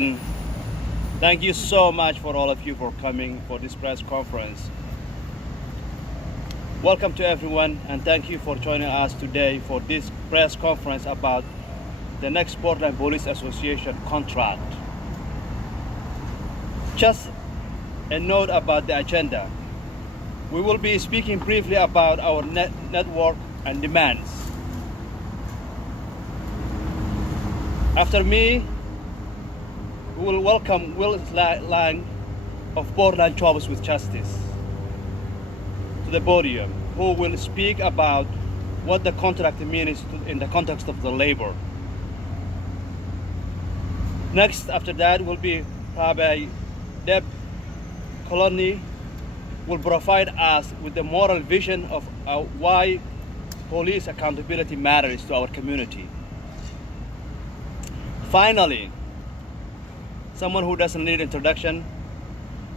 Thank you so much for all of you for coming for this press conference. Welcome to everyone, and thank you for joining us today for this press conference about the next Portland Police Association contract. Just a note about the agenda. We will be speaking briefly about our network and demands. After me, we will welcome Layng of Portland Jobs with Justice to the podium, who will speak about what the contract means in the context of the labor. Next, after that, will be Rabbi Debra Kologny will provide us with the moral vision of why police accountability matters to our community. Finally, someone who doesn't need introduction,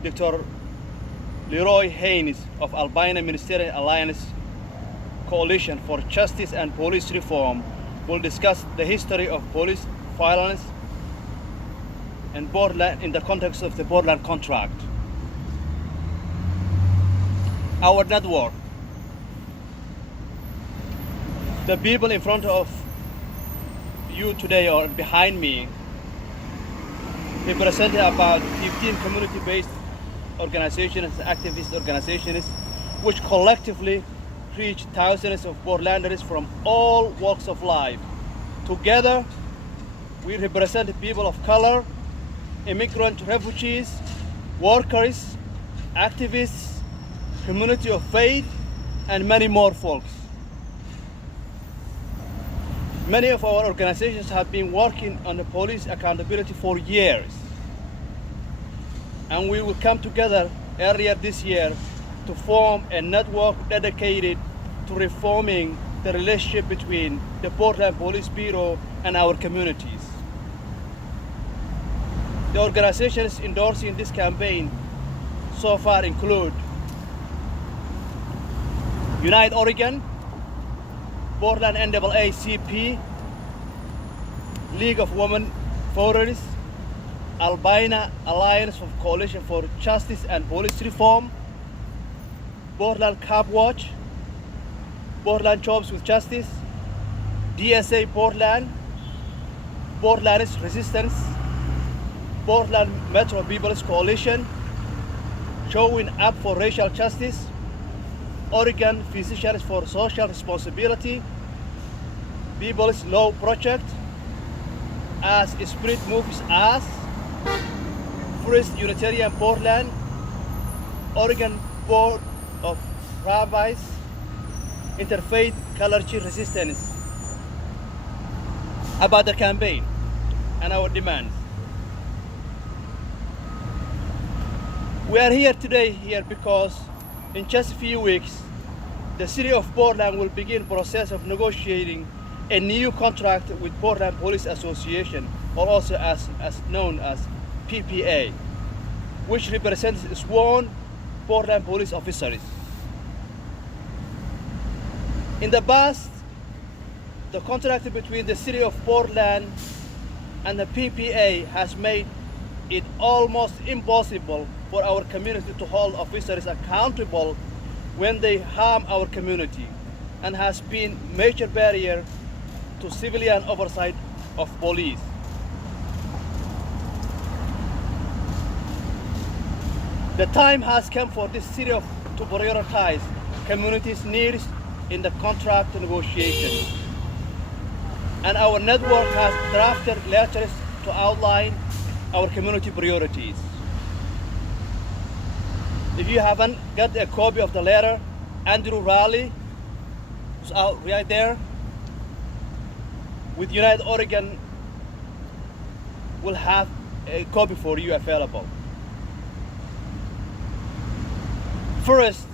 Dr. Leroy Haines of Albina Ministerial Alliance Coalition for Justice and Police Reform will discuss the history of police violence in Portland in the context of the Portland contract. Our network. The people in front of you today or behind me represented about 15 community-based organizations, activist organizations, which collectively reach thousands of Portlanders from all walks of life. Together, we represent people of color, immigrant refugees, workers, activists, community of faith, and many more folks. Many of our organizations have been working on the police accountability for years. And we will come together earlier this year to form a network dedicated to reforming the relationship between the Portland Police Bureau and our communities. The organizations endorsing this campaign so far include Unite Oregon, Portland NAACP, League of Women Voters, Albina Alliance of Coalition for Justice and Police Reform, Portland Copwatch, Portland Jobs with Justice, DSA Portland, Portland's Resistance, Portland Metro People's Coalition, Showing Up for Racial Justice, Oregon Physicians for Social Responsibility, People's Law Project, As Spirit Moves Us, First Unitarian Portland, Oregon Board of Rabbis, Interfaith Clergy Resistance. About the campaign and our demands. We are here today because in just a few weeks, the city of Portland will begin process of negotiating a new contract with Portland Police Association, or also as known as PPA, which represents sworn Portland police officers. In the past, the contract between the city of Portland and the PPA has made it almost impossible for our community to hold officers accountable when they harm our community, and has been a major barrier to civilian oversight of police. The time has come for this city to prioritize communities' needs in the contract negotiations. And our network has drafted letters to outline our community priorities. If you haven't got a copy of the letter, Andrew Raleigh, who's out right there, with Unite Oregon, will have a copy for you available. First,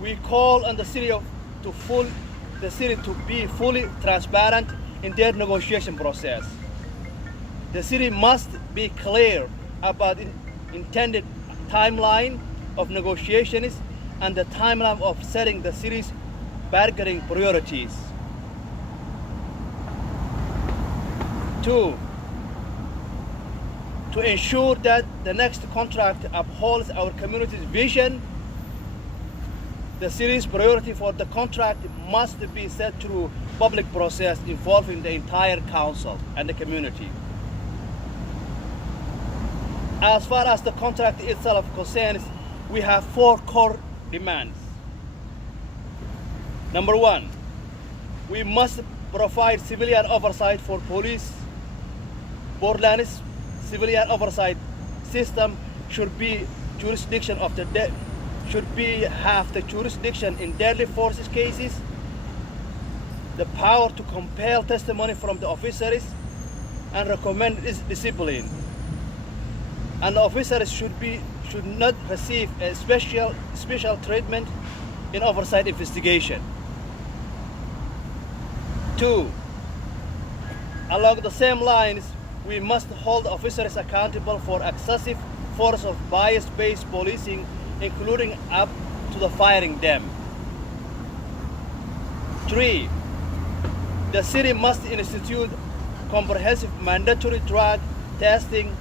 we call on the city to be fully transparent in their negotiation process. The city must be clear about the intended timeline of negotiations and the timeline of setting the city's bargaining priorities. 2, To ensure that the next contract upholds our community's vision, the city's priority for the contract must be set through public process involving the entire council and the community. As far as the contract itself concerns, we have 4 core demands. Number 1, we must provide civilian oversight for police. Portland's civilian oversight system should be jurisdiction of the have the jurisdiction in deadly forces cases, the power to compel testimony from the officers and recommend discipline. And the officers should not receive a special treatment in oversight investigation. 2, along the same lines, we must hold officers accountable for excessive force of bias-based policing, including up to the firing them. 3, the city must institute comprehensive mandatory drug testing,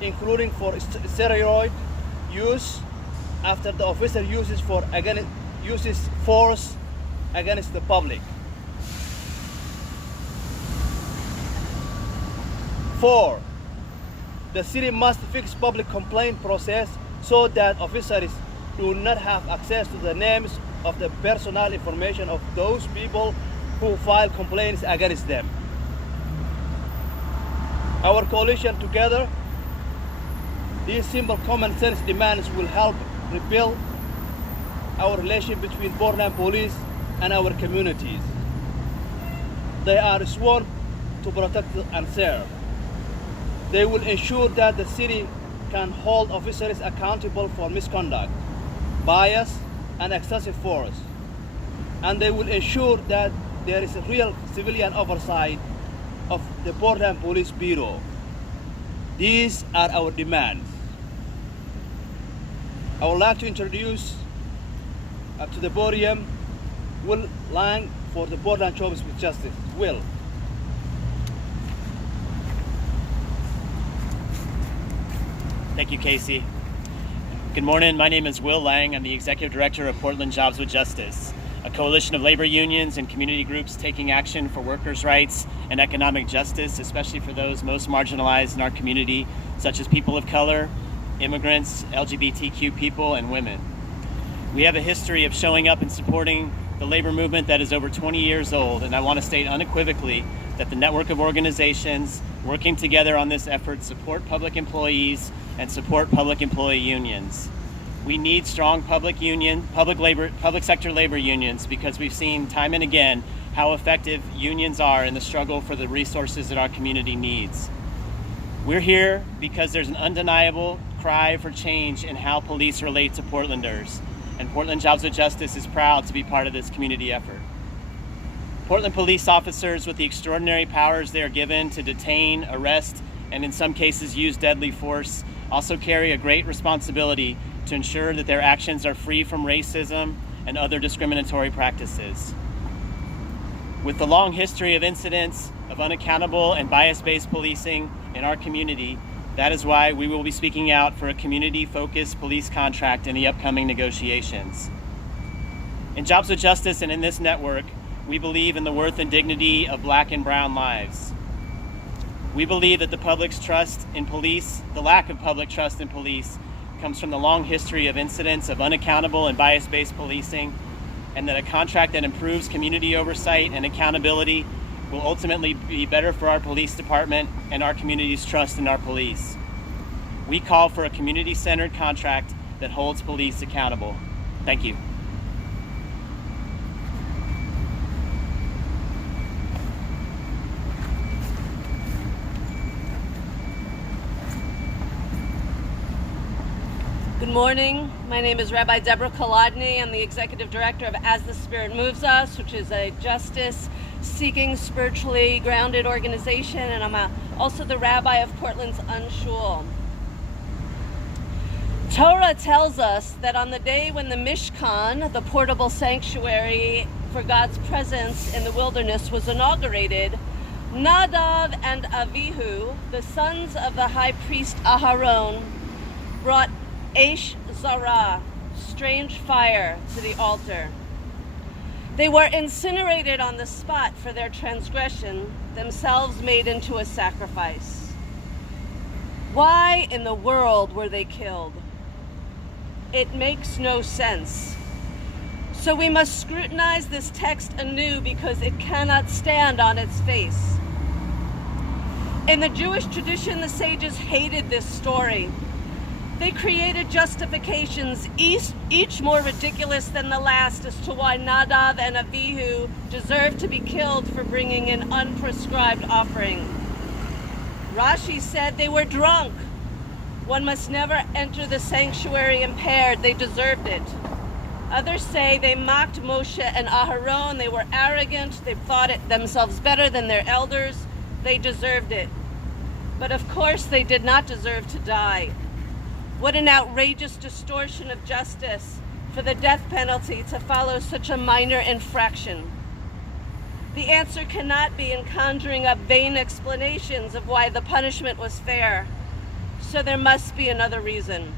including for steroid use after the officer uses force against the public. 4, the city must fix public complaint process so that officers do not have access to the names of the personal information of those people who file complaints against them. Our coalition together, these simple common sense demands will help rebuild our relationship between Portland police and our communities. They are sworn to protect and serve. They will ensure that the city can hold officers accountable for misconduct, bias, and excessive force. And they will ensure that there is a real civilian oversight of the Portland Police Bureau. These are our demands. I would like to introduce to the podium Will Layng for the Portland Chambers with Justice. Will. Thank you, Kayse. Good morning. My name is Will Layng. I'm the Executive Director of Portland Jobs with Justice, a coalition of labor unions and community groups taking action for workers' rights and economic justice, especially for those most marginalized in our community, such as people of color, immigrants, LGBTQ people, and women. We have a history of showing up and supporting the labor movement that is over 20 years old, and I want to state unequivocally that the network of organizations working together on this effort support public employees and support public employee unions. We need strong public sector labor unions because we've seen time and again how effective unions are in the struggle for the resources that our community needs. We're here because there's an undeniable cry for change in how police relate to Portlanders, and Portland Jobs with Justice is proud to be part of this community effort. Portland police officers, with the extraordinary powers they are given to detain, arrest, and in some cases use deadly force, also carry a great responsibility to ensure that their actions are free from racism and other discriminatory practices. With the long history of incidents of unaccountable and bias-based policing in our community, that is why we will be speaking out for a community-focused police contract in the upcoming negotiations. In Jobs with Justice and in this network, we believe in the worth and dignity of Black and brown lives. We believe that the public's trust in police, the lack of public trust in police, comes from the long history of incidents of unaccountable and bias-based policing, and that a contract that improves community oversight and accountability will ultimately be better for our police department and our community's trust in our police. We call for a community-centered contract that holds police accountable. Thank you. Good morning. My name is Rabbi Debra Kologny. I'm the Executive Director of As the Spirit Moves Us, which is a justice-seeking, spiritually grounded organization, and I'm also the Rabbi of Portland's UnShul. Torah tells us that on the day when the Mishkan, the portable sanctuary for God's presence in the wilderness, was inaugurated, Nadav and Avihu, the sons of the high priest Aharon, brought Eish Zarah, strange fire, to the altar. They were incinerated on the spot for their transgression, themselves made into a sacrifice. Why in the world were they killed? It makes no sense. So we must scrutinize this text anew because it cannot stand on its face. In the Jewish tradition, the sages hated this story. They created justifications, each more ridiculous than the last, as to why Nadav and Avihu deserved to be killed for bringing an unprescribed offering. Rashi said they were drunk. One must never enter the sanctuary impaired. They deserved it. Others say they mocked Moshe and Aharon. They were arrogant. They thought it themselves better than their elders. They deserved it. But of course, they did not deserve to die. What an outrageous distortion of justice for the death penalty to follow such a minor infraction. The answer cannot be in conjuring up vain explanations of why the punishment was fair. So there must be another reason.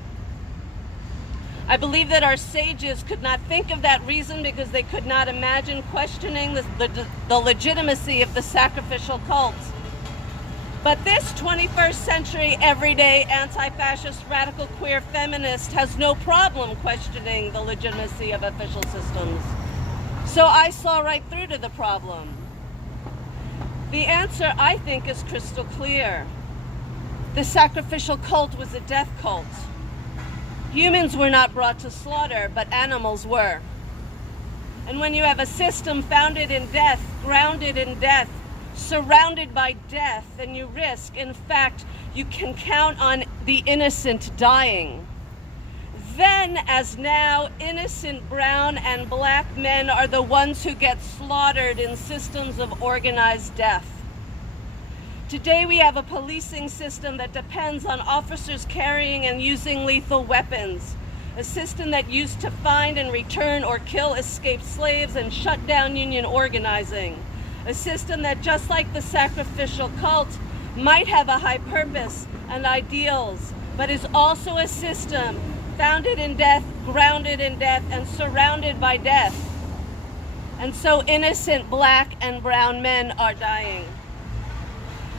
I believe that our sages could not think of that reason because they could not imagine questioning the legitimacy of the sacrificial cult. But this 21st century everyday anti-fascist radical queer feminist has no problem questioning the legitimacy of official systems. So I saw right through to the problem. The answer, I think, is crystal clear. The sacrificial cult was a death cult. Humans were not brought to slaughter, but animals were. And when you have a system founded in death, grounded in death, surrounded by death, then you risk, in fact, you can count on the innocent dying. Then, as now, innocent brown and black men are the ones who get slaughtered in systems of organized death. Today we have a policing system that depends on officers carrying and using lethal weapons, a system that used to find and return or kill escaped slaves and shut down union organizing, a system that, just like the sacrificial cult, might have a high purpose and ideals, but is also a system founded in death, grounded in death, and surrounded by death. And so innocent black and brown men are dying.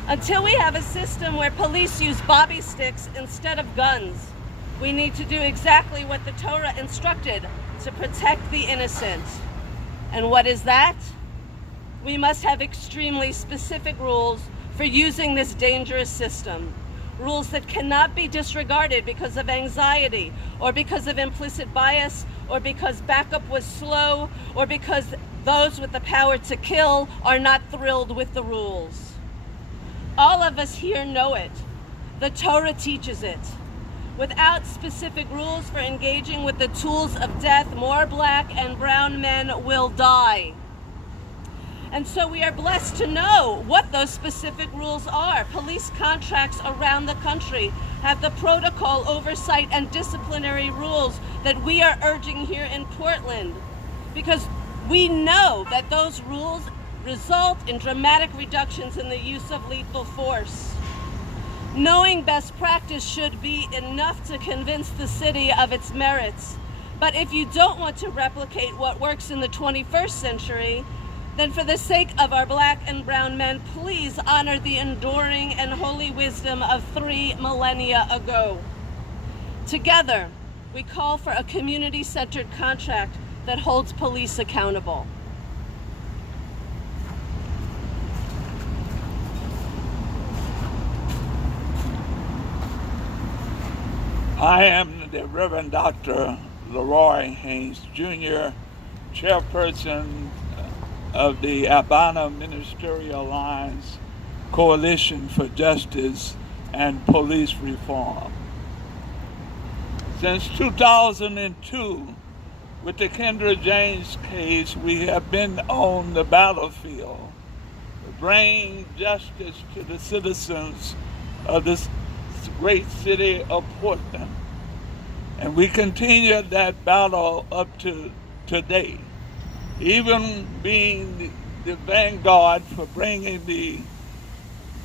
Until we have a system where police use bobby sticks instead of guns, we need to do exactly what the Torah instructed, to protect the innocent. And what is that? We must have extremely specific rules for using this dangerous system. Rules that cannot be disregarded because of anxiety, or because of implicit bias, or because backup was slow, or because those with the power to kill are not thrilled with the rules. All of us here know it. The Torah teaches it. Without specific rules for engaging with the tools of death, more black and brown men will die. And so we are blessed to know what those specific rules are. Police contracts around the country have the protocol, oversight, and disciplinary rules that we are urging here in Portland, because we know that those rules result in dramatic reductions in the use of lethal force. Knowing best practice should be enough to convince the city of its merits. But if you don't want to replicate what works in the 21st century, then for the sake of our black and brown men, please honor the enduring and holy wisdom of 3 millennia ago. Together, we call for a community-centered contract that holds police accountable. I am the Reverend Dr. Leroy Haines, Jr., chairperson of the Albina Ministerial Alliance Coalition for Justice and Police Reform. Since 2002, with the Kendra James case, we have been on the battlefield to bring justice to the citizens of this great city of Portland. And we continue that battle up to today, even being the vanguard for bringing the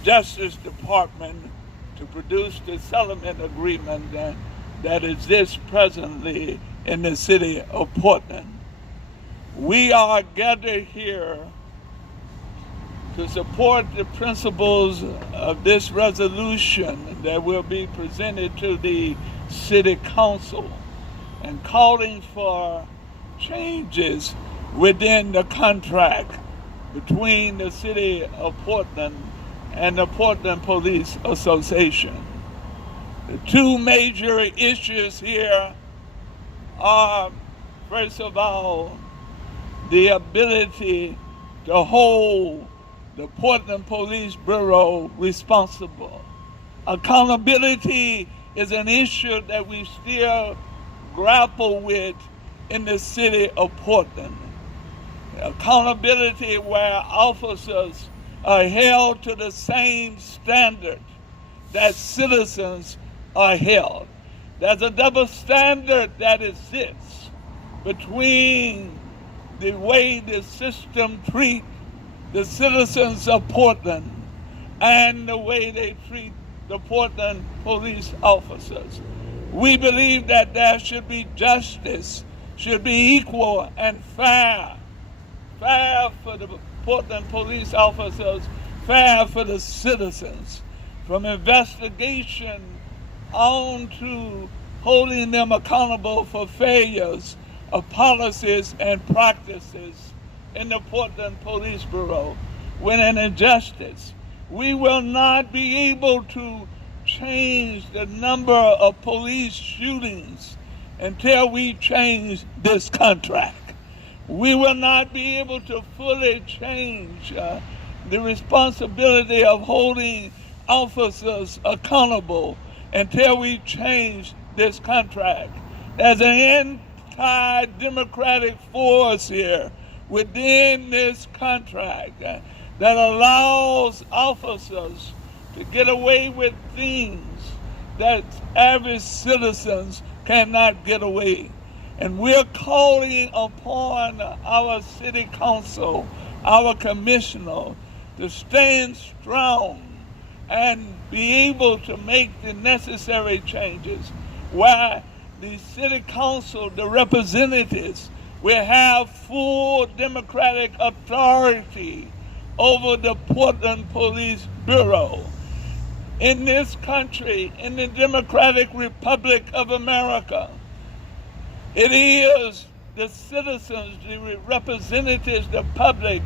Justice Department to produce the settlement agreement that exists presently in the city of Portland. We are gathered here to support the principles of this resolution that will be presented to the City Council and calling for changes within the contract between the City of Portland and the Portland Police Association. The two major issues here are, first of all, the ability to hold the Portland Police Bureau responsible. Accountability is an issue that we still grapple with in the city of Portland. Accountability where officers are held to the same standard that citizens are held. There's a double standard that exists between the way the system treats the citizens of Portland and the way they treat the Portland police officers. We believe that there should be justice, should be equal and fair. Fair for the Portland police officers, fair for the citizens. From investigation on to holding them accountable for failures of policies and practices in the Portland Police Bureau. When an injustice, we will not be able to change the number of police shootings until we change this contract. We will not be able to fully change the responsibility of holding officers accountable until we change this contract. There's an anti-democratic force here within this contract that allows officers to get away with things that average citizens cannot get away. And we're calling upon our city council, our commissioner, to stand strong and be able to make the necessary changes where the city council, the representatives, will have full democratic authority over the Portland Police Bureau. In this country, in the Democratic Republic of America, it is the citizens, the representatives, the public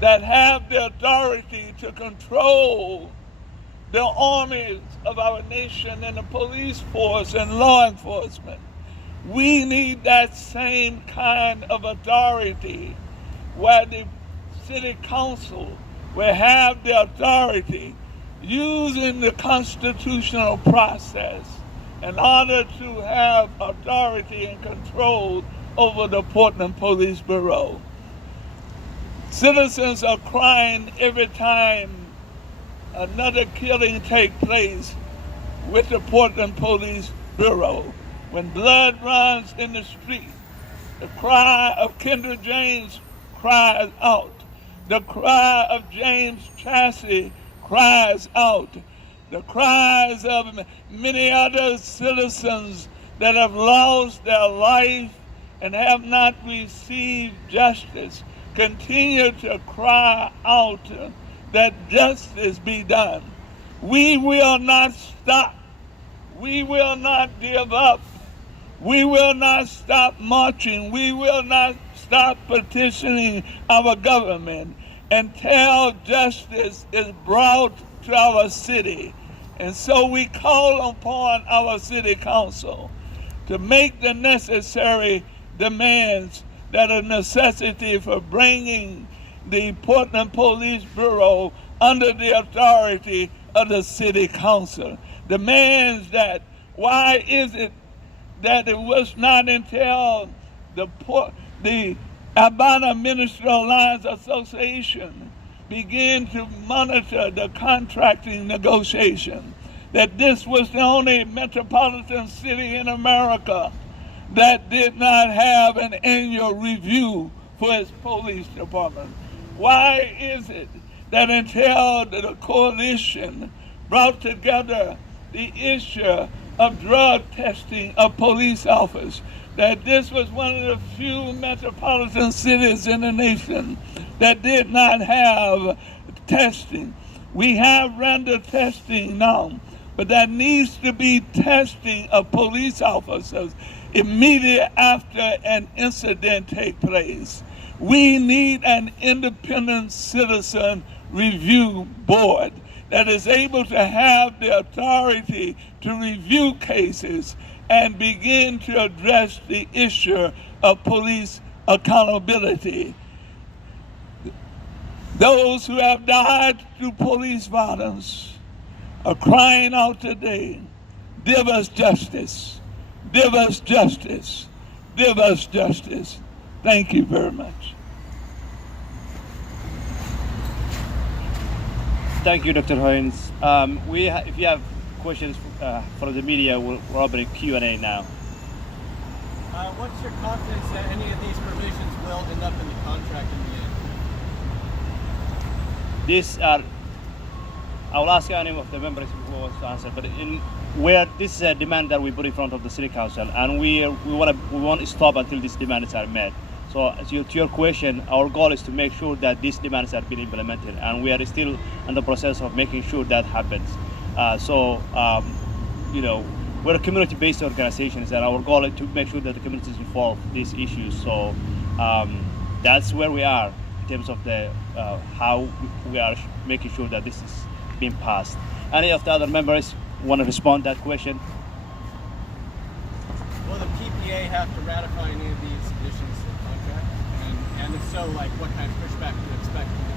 that have the authority to control the armies of our nation and the police force and law enforcement. We need that same kind of authority where the city council will have the authority using the constitutional process in order to have authority and control over the Portland Police Bureau. Citizens are crying every time another killing takes place with the Portland Police Bureau. When blood runs in the street, the cry of Kendra James cries out. The cry of James Chassie cries out. The cries of many other citizens that have lost their life and have not received justice continue to cry out that justice be done. We will not stop. We will not give up. We will not stop marching. We will not stop petitioning our government until justice is brought to our city. And so we call upon our city council to make the necessary demands that are necessity for bringing the Portland Police Bureau under the authority of the city council. Demands that, why is it that it was not until the Albina Ministerial Alliance Association began to monitor the contracting negotiation, that this was the only metropolitan city in America that did not have an annual review for its police department? Why is it that until the coalition brought together the issue of drug testing of police officers, that this was one of the few metropolitan cities in the nation that did not have testing. We have random testing now, but there needs to be testing of police officers immediately after an incident takes place. We need an independent citizen review board that is able to have the authority to review cases and begin to address the issue of police accountability. Those who have died through police violence are crying out today, give us justice, give us justice, give us justice. Thank you very much. Thank you, Dr. Haines. If you have questions from the media, we'll open a Q&A now. What's your confidence that any of these provisions will end up in the contract in the end? I will ask any of the members who wants to answer, but this is a demand that we put in front of the City Council, and we want to stop until these demands are met. So to your question, our goal is to make sure that these demands are being implemented, and we are still in the process of making sure that happens. We're a community-based organization, and our goal is to make sure that the community is involved in these issues. So that's where we are in terms of the how we are making sure that this is being passed. Any of the other members want to respond to that question? Will the PPA have to ratify any of these additions to the contract? And if so, like, what kind of pushback do you expect from the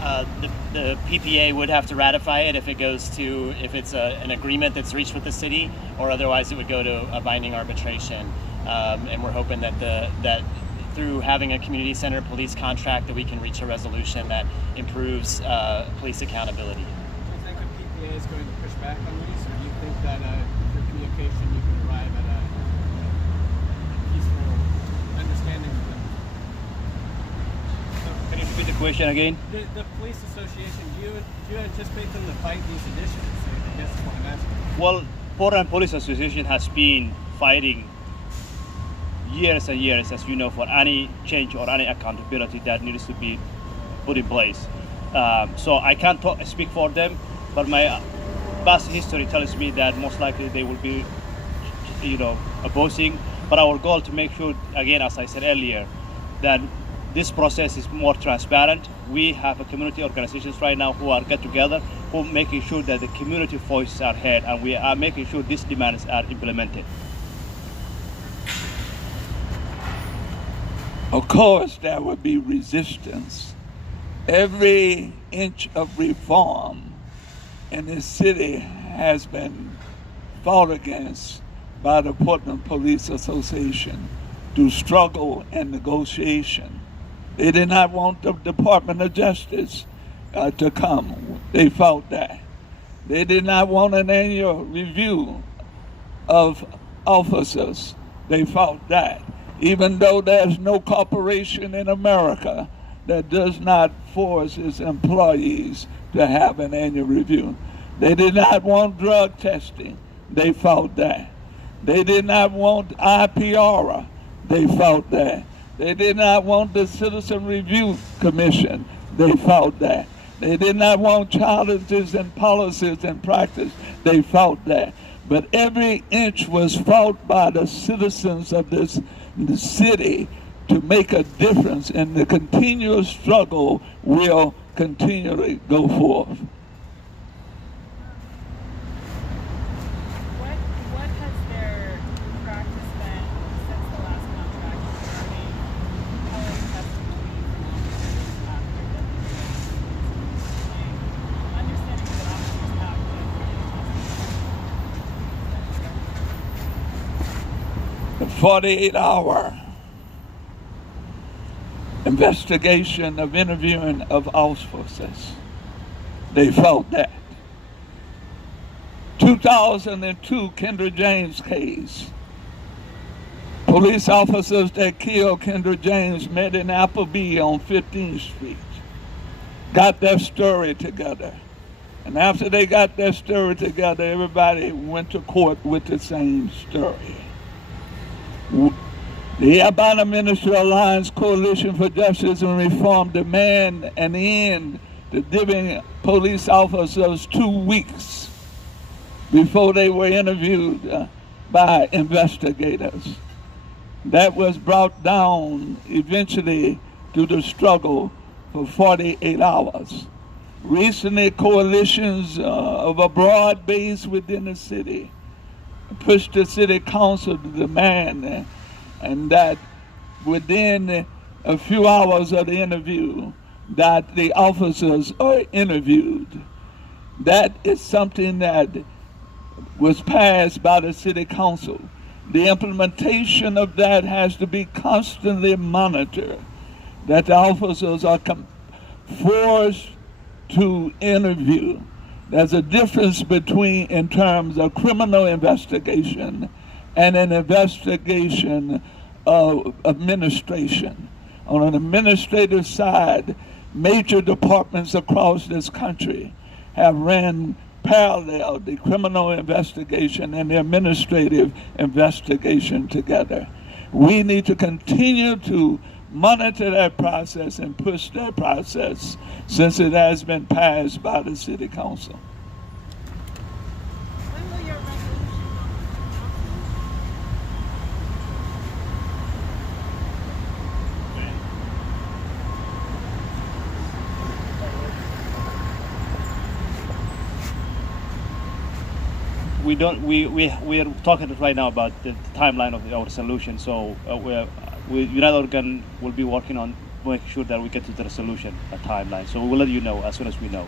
PPA? The PPA would have to ratify it if it's an agreement that's reached with the city, or otherwise it would go to a binding arbitration. And we're hoping that through having a community center police contract that we can reach a resolution that improves police accountability. Do you think the PPA is going to push back on these, or do you think that through communication you can arrive at a peaceful understanding of them? Can you repeat the question again? The police association, do you anticipate them to fight these additions? I guess that's what I'm asking. Well, Portland Police Association has been fighting years and years, as you know, for any change or any accountability that needs to be put in place. So I can't speak for them, but my past history tells me that most likely they will be, opposing. But our goal to make sure, again, as I said earlier, that this process is more transparent. We have a community organizations right now who are get together, who are making sure that the community voices are heard, and we are making sure these demands are implemented. Of course, there would be resistance. Every inch of reform in this city has been fought against by the Portland Police Association through struggle and negotiation. They did not want the Department of Justice to come. They fought that. They did not want an annual review of officers. They fought that. Even though there's no corporation in America that does not force its employees to have an annual review. They did not want drug testing. They fought that. They did not want IPR. They fought that. They did not want the Citizen Review Commission. They fought that. They did not want challenges and policies and practice. They fought that. But every inch was fought by the citizens of this city to make a difference, and the continuous struggle will continually go forth. What has their practice been since the last contract regarding calling testimony from officers after the understanding that officers have The 48-hour investigation of interviewing of officers. They fought that. 2002 Kendra James case. Police officers that killed Kendra James met in Applebee on 15th Street, got their story together. And after they got their story together, everybody went to court with the same story. The Albina Ministerial Alliance Coalition for Justice and Reform demand an end to giving police officers 2 weeks before they were interviewed by investigators. That was brought down eventually to the struggle for 48 hours. Recently, coalitions of a broad base within the city pushed the city council to demand and that within a few hours of the interview, that the officers are interviewed. That is something that was passed by the city council. The implementation of that has to be constantly monitored, that the officers are forced to interview. There's a difference between, in terms of criminal investigation and an investigation of administration. On an administrative side, major departments across this country have ran parallel the criminal investigation and the administrative investigation together. We need to continue to monitor that process and push that process since it has been passed by the City Council. When will your resolution We are talking right now about the timeline of our solution. So United Organ will be working on making sure that we get to the resolution, a timeline. So we will let you know as soon as we know.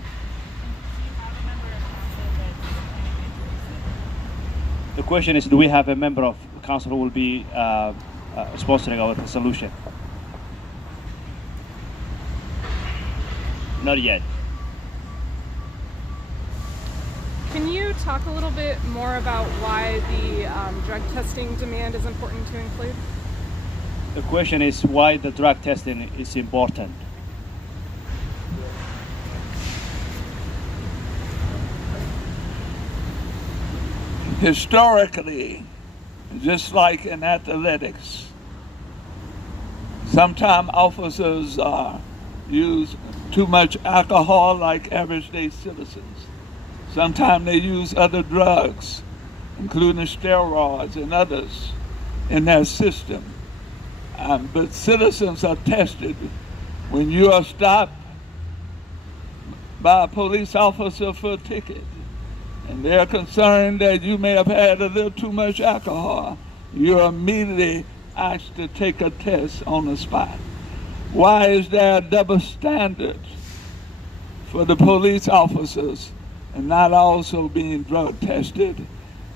The question is, do we have a member of council who will be sponsoring our resolution? Not yet. Can you talk a little bit more about why the drug testing demand is important to include? The question is why the drug testing is important. Historically, just like in athletics, sometimes officers use too much alcohol like average day citizens. Sometimes they use other drugs, including steroids and others, in their system. But citizens are tested. When you are stopped by a police officer for a ticket, and they're concerned that you may have had a little too much alcohol, you're immediately asked to take a test on the spot. Why is there a double standard for the police officers and not also being drug tested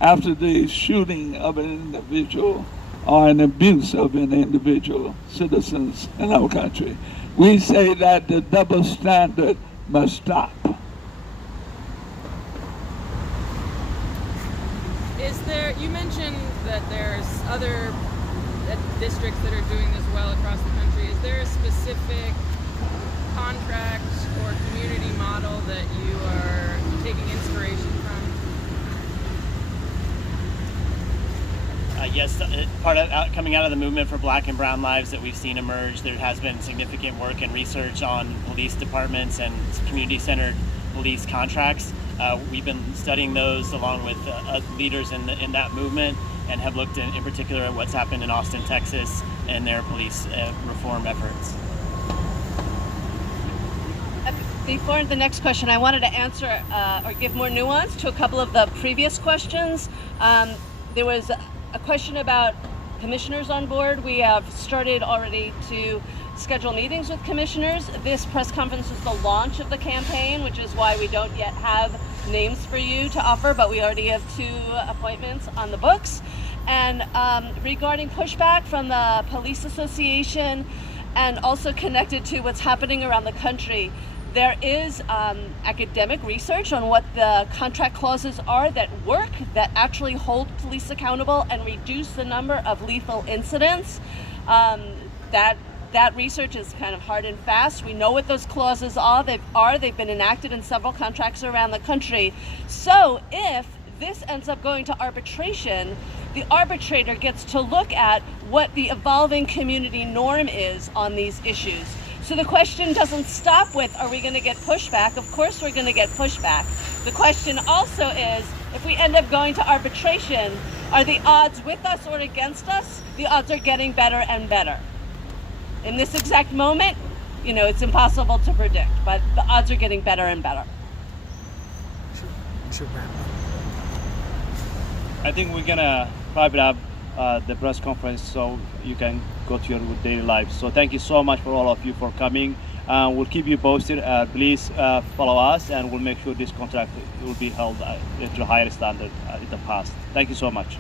after the shooting of an individual or an abuse of an individual, citizens in our country? We say that the double standard must stop. You mentioned that there's other districts that are doing this well across the country. Is there a specific contract or community model that you are taking inspiration from? Yes, part of coming out of the movement for Black and Brown lives that we've seen emerge, there has been significant work and research on police departments and community-centered police contracts. We've been studying those along with leaders in that movement, and have looked in particular at what's happened in Austin, Texas, and their police reform efforts. Before the next question, I wanted to answer or give more nuance to a couple of the previous questions. There was a question about commissioners on board. We have started already to schedule meetings with commissioners. This press conference is the launch of the campaign, which is why we don't yet have names for you to offer, but we already have 2 appointments on the books. And regarding pushback from the Police Association, and also connected to what's happening around the country, There is academic research on what the contract clauses are that work, that actually hold police accountable and reduce the number of lethal incidents. That research is kind of hard and fast. We know what those clauses are. They've been enacted in several contracts around the country. So if this ends up going to arbitration, the arbitrator gets to look at what the evolving community norm is on these issues. So the question doesn't stop with, are we going to get pushback? Of course we're going to get pushback. The question also is, if we end up going to arbitration, are the odds with us or against us? The odds are getting better and better. In this exact moment, it's impossible to predict, but the odds are getting better and better. I think we're gonna wrap it up the press conference so you can go to your daily life. So thank you so much for all of you for coming. We'll keep you posted. Please follow us, and we'll make sure this contract will be held to a higher standard in the past. Thank you so much.